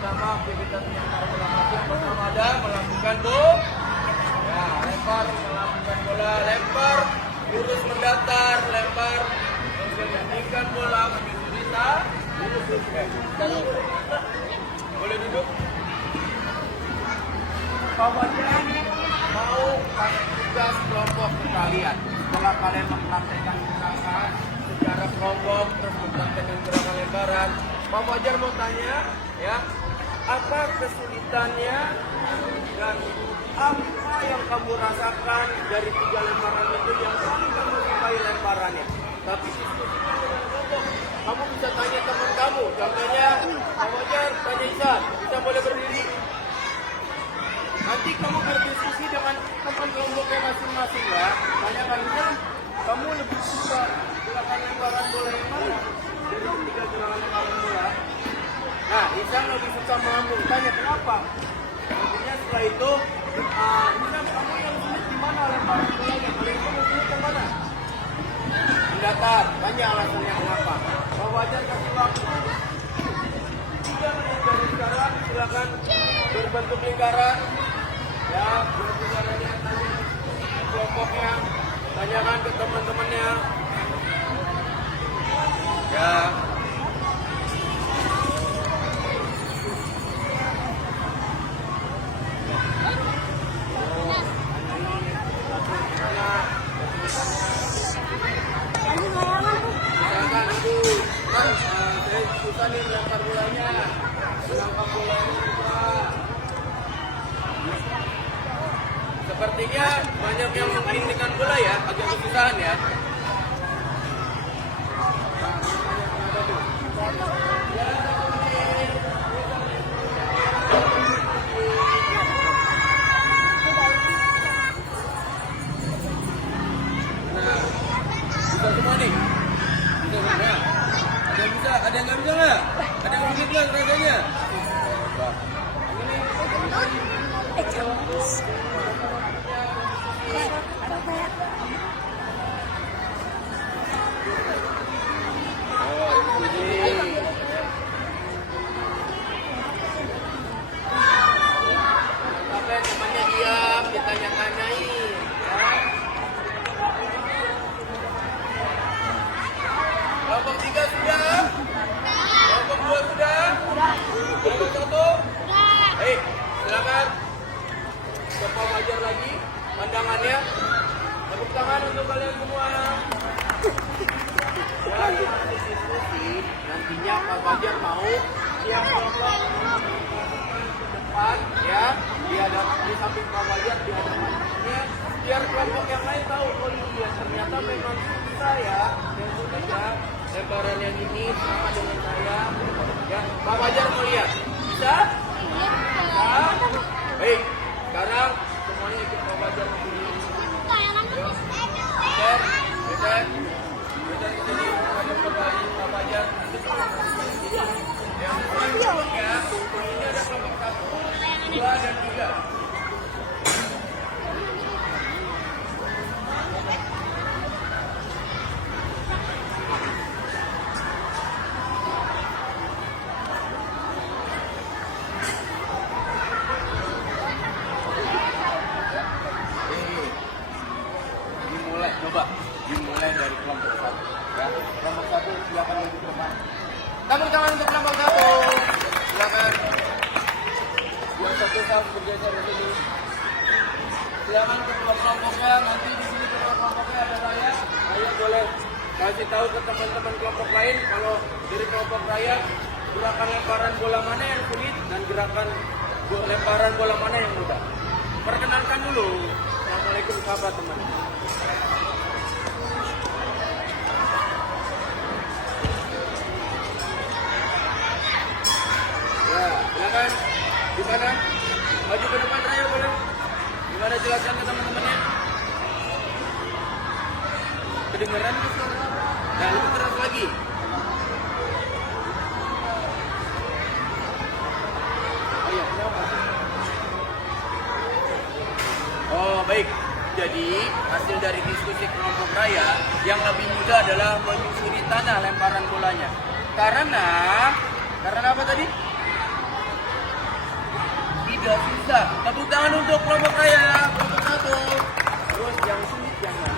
pertama aktivitas melempar bola mati yang pertama ada melakukan ya, lempar, melakukan bola, lempar, lurus mendatar, lempar, mengendingkan bola, menyusuri boleh duduk. Pokoknya mau kasih tugas kelompok ke kalian. Setelah kalian mempraktekkan gerakan secara kelompok, terus mempraktekkan gerakan lemparan, Pak Fajar mau tanya, ya, apa kesulitannya dan apa yang kamu rasakan dari 3 lemparan itu yang paling kamu sukai lemparannya? Tapi diskusikan dengan kelompok. Kamu bisa tanya teman kamu. Contohnya, Pak Fajar tanya Isan, Isan boleh berdiri. Nanti kamu berdiskusi dengan teman kelompoknya masing-masing, ya. Tanyakan Isan, kamu lebih suka gerakan lemparan bola yang mana? Dari 3 gerakan lemparan bola. Nah, Isan lebih suka melambung. Tanya kenapa? Kemudian setelah itu, Isan, kamu yang sulit di mana lemparan bolanya? Paling kamu sulit yang mana? Mendatar. Tanya alasannya kenapa. Pak Fajar kasih waktu 3 menit dari sekarang. Silakan berbentuk lingkaran. Ya, berbentuk lingkarannya tanya ke kelompoknya. Tanyakan ke teman-temannya. Ya. Misalkan itu saya susah nih melempar bolanya, menangkap bolanya susah. Sepertinya banyak yang menginginkan bola ya, agak kesusahan ya. Bisa semua nih. Bisa semua. Ada yang bisa, ada yang nggak bisa nggak? Ada yang sulit nggak rasanya? Sampai temannya diam, ditanya-tanyain. Kelompok 3 sudah? Kelompok 2 sudah? Kelompok 1? Hei, silakan. Ke Pak Fajar lagi pandangannya. Tepuk tangan untuk kalian semua. Ya, kita diskusi. Nantinya Pak Fajar mau tiap kelompok ke depan, ya, di samping Pak Fajar di hadapannya, biar kelompok yang lain tahu, oh iya ternyata memang saya yang sudah ya lemparan yang ini sama dengan saya. Ya, Pak Fajar mau lihat, bisa? Bisa? Baik, sekarang semuanya ikut Pak Fajar ke sini. Beter, beter ke sini, hadap kembali Pak Fajar. Yang selanjutnya, ini ada kelompok 1, 2, dan 3. Dimulai dari kelompok 1, ya. Kelompok 1 silakan maju ke depan. Tepuk tangan untuk kelompok 1. Silakan. Yang satu harus bergeser ke sini. Silakan ke kelompoknya. Nanti di sini kedua kelompoknya ada saya. Saya boleh kasih tahu ke teman-teman kelompok lain kalau dari kelompok saya gerakan lemparan bola mana yang sulit dan gerakan lemparan bola mana yang mudah. Perkenalkan dulu. Assalamualaikum sahabat teman. Silakan, di mana? Maju ke depan raya boleh. Gimana jelaskan ke teman-temannya? Kedengeran itu suara? Nah, lebih keras lagi. Oh iya, kenapa? Oh baik. Jadi hasil dari diskusi kelompok raya yang lebih mudah adalah menyusuri tanah lemparan bolanya. Karena apa tadi? tidak susah. Tepuk tangan untuk kelompok saya. Kelompok satu. Terus yang sulit jangan.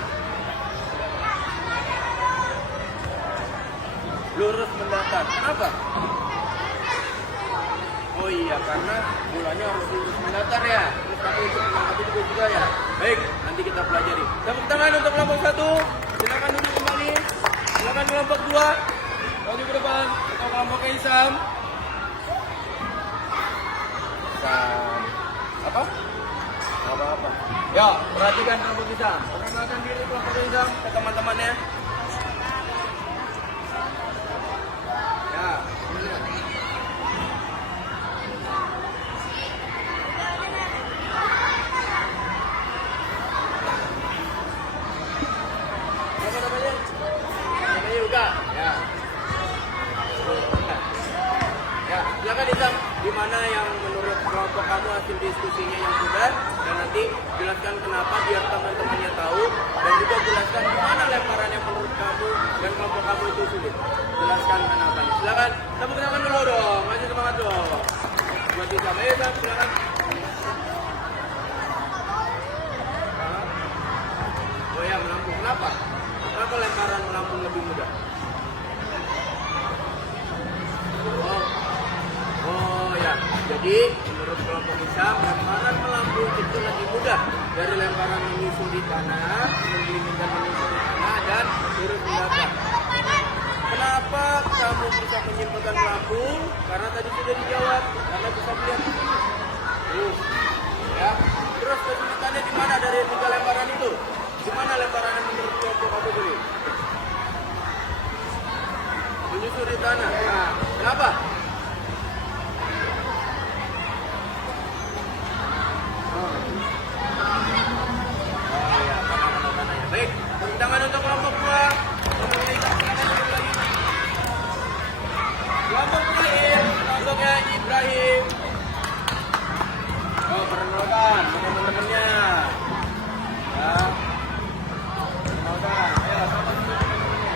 Lurus mendatar. Kenapa? Oh iya, karena bolanya harus lurus mendatar ya. Terus kamu untuk mengangkat itu juga ya. Baik, nanti kita pelajari. Tepuk tangan untuk kelompok satu. Silakan duduk kembali. Silakan kelompok dua. Maju ke depan. Atau kelompok Isam. Apa? Apa-apa. Ya, perhatikan kelompok Isam. Perkenalkan diri kelompok Isam ke teman-temannya. Ya, apa namanya? Namanya Yuga. Ya. Ya, silakan Isam. Di mana yang menurut kelompok kamu hasil diskusinya yang mudah, dan nanti jelaskan kenapa biar teman-temannya tahu, dan juga jelaskan di mana lemparan yang menurut kamu dan kelompok kamu itu sulit. Jelaskan kenapanya. Silakan tepuk tangan dulu dong. Masih semangat dong. Buat Isam. Ayo Isam, silakan. Oh ya, melambung. Kenapa? Kenapa lemparan melambung lebih mudah? Oh ya, jadi menurut kelompok Isam, lemparan melambung itu lebih mudah dari lemparan menyusuri tanah, menggelindingkan menyusuri tanah, dan lurus mendatar. Kenapa kamu bisa menyimpulkan melambung? Karena tadi sudah dijawab, karena bisa melihat di sini. Ya. Terus kesulitannya di mana dari 3 lemparan itu? Di mana lemparan yang menurut kelompok kamu beri? Menyusuri tanah. Nah, kenapa? Baik, tepuk tangan untuk kelompok 2. Kelompok terakhir, kelompoknya Ibrahim. Oh, perkenalkan teman-temannya. Ya. Perkenalkan. Ayo, sama teman-temannya.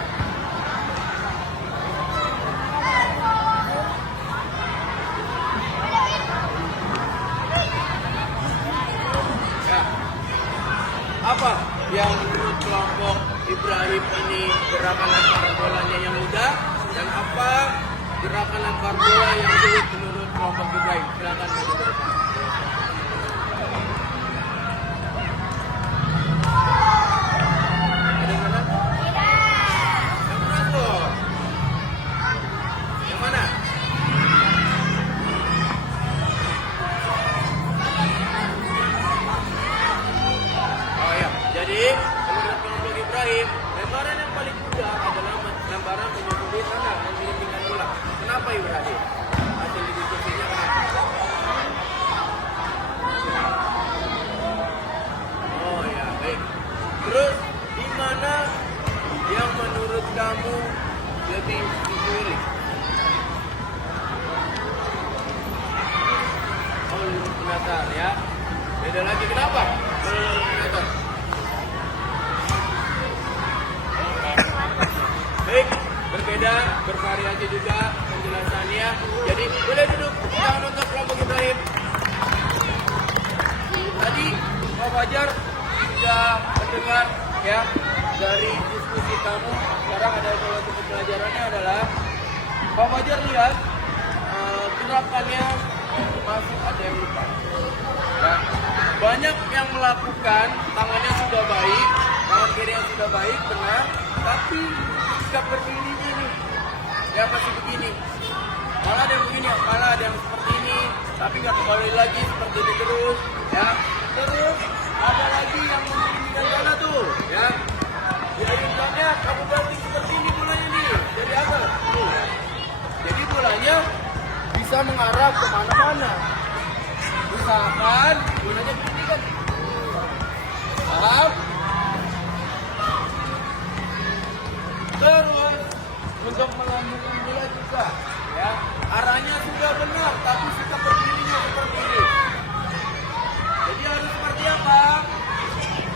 Ya. Apa yang menurut kelompok Ibrahim ini gerakan lempar bolanya yang mudah, dan apa gerakan lempar bola yang sulit menurut kelompok Ibrahim? Silakan maju ke depan. Ada yang mana? Yang keras loh. Yang mana? Oh ya, jadi menurut kelompok Ibrahim, lemparan yang paling mudah adalah lemparan menyusuri tanah dan mengelindingkan bola. Kenapa Ibrahim? Hasil diskusinya kenapa? Oh ya, baik. Terus di mana yang menurut kamu lebih dipilih? Oh, lurus mendatar ya. Beda lagi kenapa? Kalau lurus mendatar. Baik, berbeda, bervariasi juga penjelasannya. Jadi boleh duduk. Jangan untuk kelompok Ibrahim. Tadi Pak Fajar sudah mendengar ya dari diskusi kamu. Sekarang ada salah satu pelajarannya adalah Pak Fajar lihat gerakannya masih ada yang lupa. Ya, banyak yang melakukan, tangannya sudah baik, tangan kirinya sudah baik, benar, tapi sikap berdirinya nih, ya masih begini. Malah ada yang begini, malah ada yang seperti ini, tapi nggak kembali lagi seperti itu terus, ya. Terus ada lagi yang menginginkan sana tuh, ya. Diayunkannya kamu ganti seperti ini bolanya nih. Jadi apa? Tuh. Jadi bolanya bisa mengarah kemana-mana. Misalkan bolanya begini kan. Paham? Terus untuk melambungkan bola juga, ya. Arahnya sudah benar, tapi sikap berdirinya seperti ini. Jadi harus seperti apa?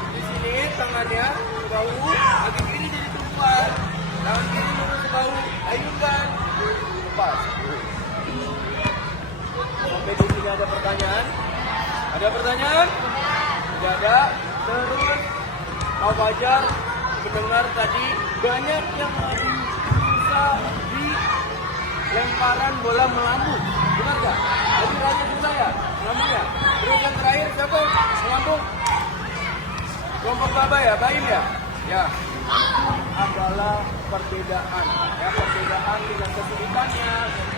Di sini tangannya ke bahu, kaki kiri jadi tumpuan, tangan kiri lurus ke bahu, ayunkan, lepas. Sampai di sini ada pertanyaan? Ada pertanyaan? Tidak ada. Terus Pak Fajar mendengar tadi banyak yang lagi susah di lemparan bola melambung. Benar nggak? Jadi rasa susah ya? Melambung ya? Terus yang terakhir siapa? Melambung? Kelompok Baba ya? Baim ya? Ya. Adalah perbedaan. Ya, perbedaan dengan kesulitannya,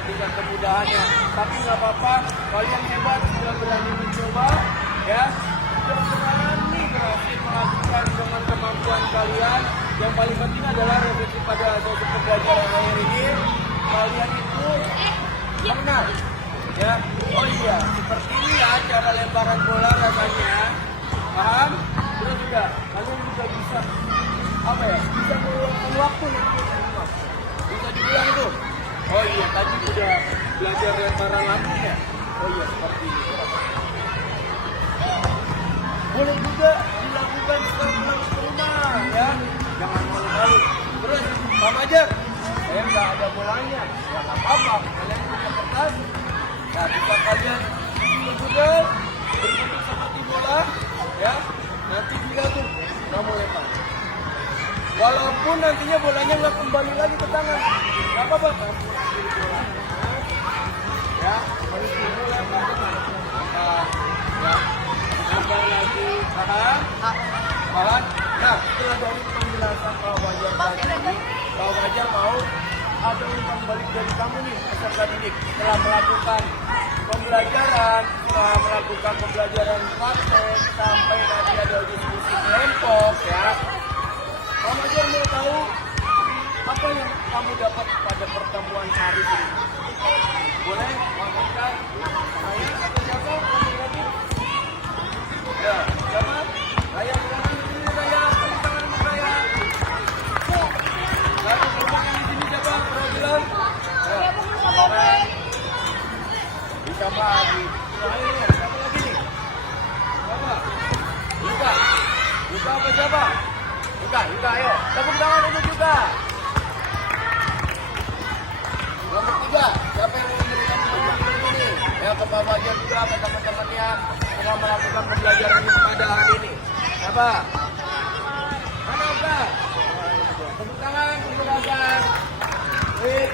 dengan kemudahannya. Tapi nggak apa-apa, kalian hebat, sudah berani mencoba, ya. Sudah berani berhasil melakukan dengan kemampuan kalian. Yang paling penting adalah refleksi pada satu pembelajaran hari ini. Kalian itu benar, ya. Oh iya, seperti ini ya cara lemparan bola rasanya. Paham? Terus juga kalian juga bisa apa ya? Bisa meluangkan waktu untuk rumah. Bisa dibilang tuh. Oh iya, tadi sudah belajar lemparan lambung ya. Oh iya, seperti ini. Boleh juga dilakukan setelah pulang ke rumah, ya. Jangan malu-malu. Terus, Pak Fajar, saya nggak ada bolanya. Ya nggak apa-apa. Kalian punya kertas. Nah, bisa kalian juga berbentuk seperti bola, ya. Nanti juga tuh kamu lempar. Walaupun nantinya bolanya nggak kembali lagi ke tangan, nggak apa-apa. Ya, harus dulu lempar ke tangan. Ya, tambah lagi, paham? Paham? Nah, setelah dari penjelasan Pak Fajar tadi, Pak Fajar mau ada umpan balik dari kamu nih, peserta didik. Setelah melakukan pembelajaran, setelah melakukan pembelajaran praktek, sampai nanti ada diskusi kelompok, ya. Pak Fajar mau tahu apa yang kamu dapat pada pertemuan hari ini? Boleh, Pak Fajar? Saya atau siapa? Ya, siapa? Saya bilang di sini, saya. Tepuk tangan untuk saya. Satu kelompok yang di sini siapa? Pernah bilang? Ya, orang. Siapa lagi? Ayo, siapa lagi nih? Siapa? Yuka. Yuka apa siapa? Yuka, ayo. Tepuk tangan untuk Yuka. Nomor 3, siapa yang mau memberikan teman-teman ini? Ya, ke Pak Fajar juga, ke teman-temannya telah melakukan pembelajaran ini pada hari ini. Siapa? Mana Yuka? Tepuk tangan, silakan. Wait.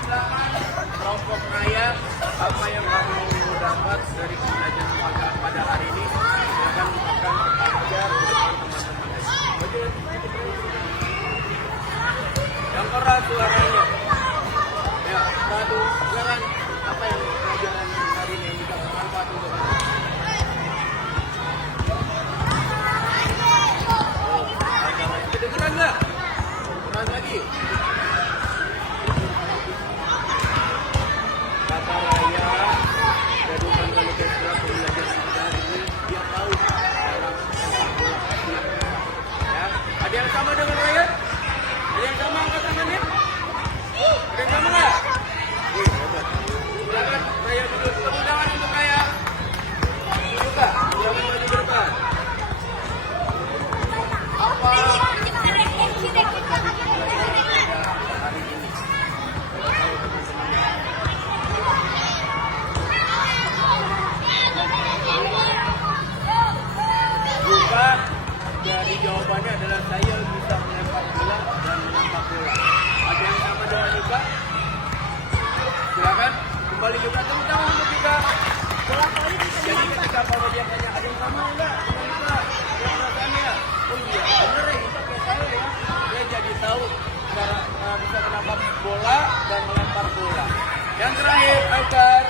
Silakan kelompok raya, apa yang kamu dapat dari pembelajaran pada hari ini? Silakan ucapkan Pak Fajar di depan teman-teman. Yang keras suaranya. Ya, satu. Silakan apa yang pelajaran hari ini bisa bermanfaat untuk Anda? Kedengeran nggak? Keras lagi. Kata Raya jadikan kalau kita belajar sejarah ini dia tahu dalam sepak bola. Ya, ada yang sama dengan Raya? Ada yang sama angkat tangannya? Ada yang sama nggak? Silakan Raya dulu. Tepuk tangan untuk Raya. Juga, silakan maju ke depan. Apa? Hari ini. Juga dari jawabannya adalah saya bisa melempar bola dan menangkap bola. Ada yang sama dengan Yuka? Silakan kembali Yuka, tepuk tangan untuk Yuka. Jadi ketika Pak Fajar tanya ada yang sama enggak dengan Yuka? Yang perasaannya? Oh iya, bener ya Yuka kayak saya ya. Dia jadi tahu cara bisa menangkap bola dan melempar bola. Yang terakhir, Akar.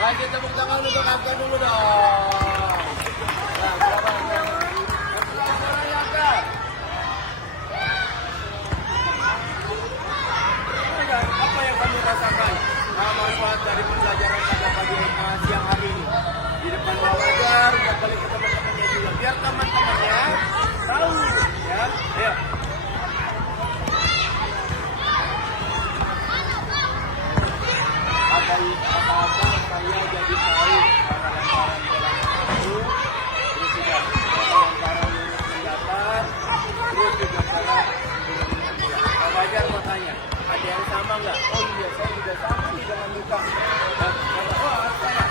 Kasih tepuk tangan untuk Akar dulu dong. Nah, silakan Akar. Suaranya Akar. Apa yang kamu rasakan manfaat dari pembelajaran pada pagi siang hari ini di depan Pak Fajar dan balik ke teman-temannya juga biar teman-temannya tahu ya. Ayo. Apa saya jadi tahu cara lemparan bola itu, terus juga cara lemparan lurus mendatar, terus juga cara menurunkan bola. Pak Fajar mau tanya, ada yang sama nggak? Oh iya, saya juga sama nih dengan Luka. Oh, sama.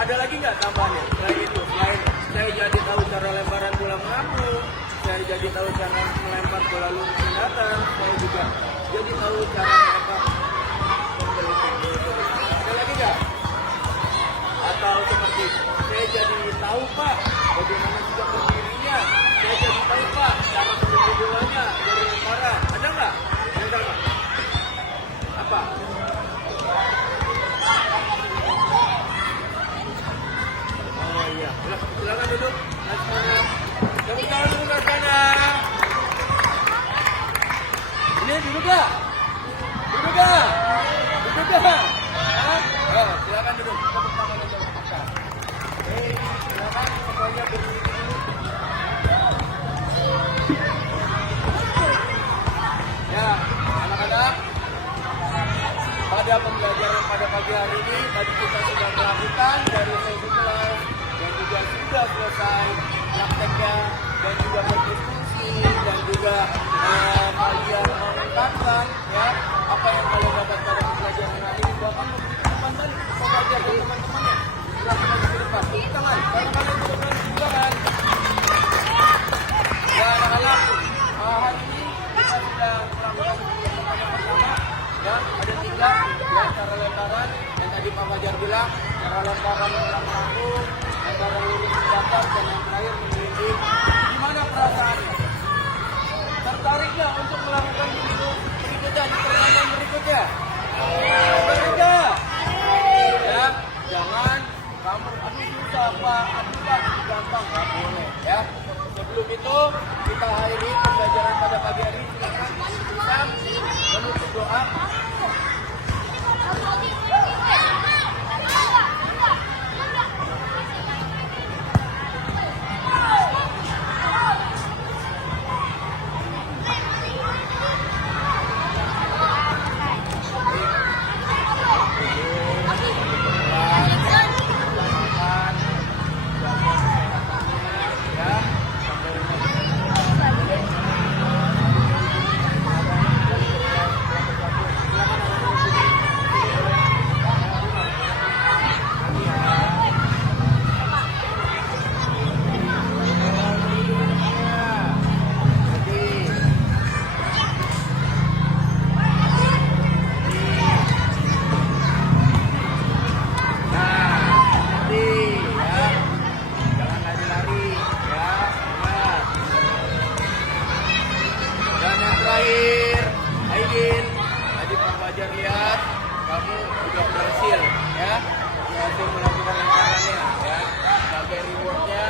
ada lagi nggak tambahannya? Selain itu, selain saya jadi tahu cara lemparan bola mengapung, saya jadi tahu cara melempar bola lurus ke datar, saya juga jadi tahu cara melempar. Ada lagi nggak? Atau seperti saya jadi tahu Pak bagaimana juga berdirinya, saya jadi tahu Pak cara menunggu bolanya dari lemparan. Ada nggak? Yang sama? Apa? Oh iya, silakan duduk. Tepuk tangan dulu ke sana. Ini duduk gak? Duduk gak? Duduk gak? Oh, silakan duduk. Tepuk tangan aja untuk kakak. Silakan semuanya berdiri dulu. Ya, anak-anak. Pada pembelajaran pada pagi hari ini, tadi kita sudah melakukan dari sesi kelas dan juga sudah selesai prakteknya dan juga berdiskusi dan juga kalian mengungkapkan ya apa yang kalian dapat pada pembelajaran hari ini, bahkan memberikan pandangan pembelajar dan teman-temannya. Silakan ke depan, tepuk tangan karena kalian sudah juga kan. Ya anak-anak, hari ini kita sudah melakukan pembelajaran yang pertama. Ya, ada 3 ya, cara lemparan yang tadi Pak Fajar bilang, cara lemparan melambung, lemparan lurus ke atas, dan yang terakhir mengelinding. Gimana perasaannya? Tertarik nggak untuk melakukan video berikutnya di pertandingan berikutnya? Tertarik nggak? Ya, jangan kamu aduh susah Pak, gampang nggak boleh ya. Sebelum itu kita akhiri pembelajaran pada pagi hari ini. Silakan bisa menutup doa. Terakhir, Aidin, tadi Pak Fajar lihat kamu sudah berhasil ya, berhasil melakukan lemparannya ya. Sebagai rewardnya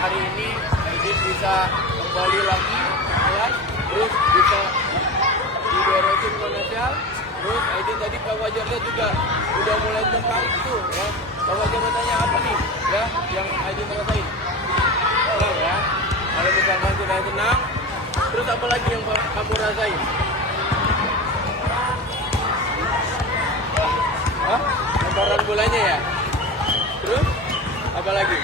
hari ini Aidin bisa kembali lagi ya, terus bisa diberesin finansial. Terus Aidin tadi Pak Fajar lihat juga udah mulai tertarik tuh ya. Pak Fajar bertanya apa nih ya yang Aidin rasain? Senang ya. Kalau misalkan sudah senang, terus apa lagi yang kamu rasain? Hah? Lemparan bolanya ya? Terus? Apa lagi?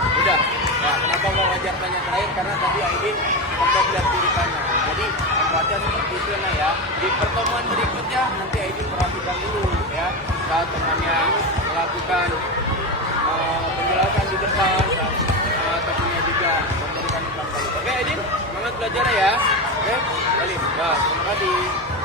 Udah? Nah, kenapa mau ngajar tanya terakhir? Karena tadi Aidin sempat lihat kiri kanan. Jadi, membaca seperti itu nah ya. Di pertemuan berikutnya, nanti Aidin perhatikan dulu ya. Saat temannya melakukan penjelasan di depan, tentunya juga memberikan contoh. Oke Aidin, semangat belajar ya. Oke, balik. Terima kasih.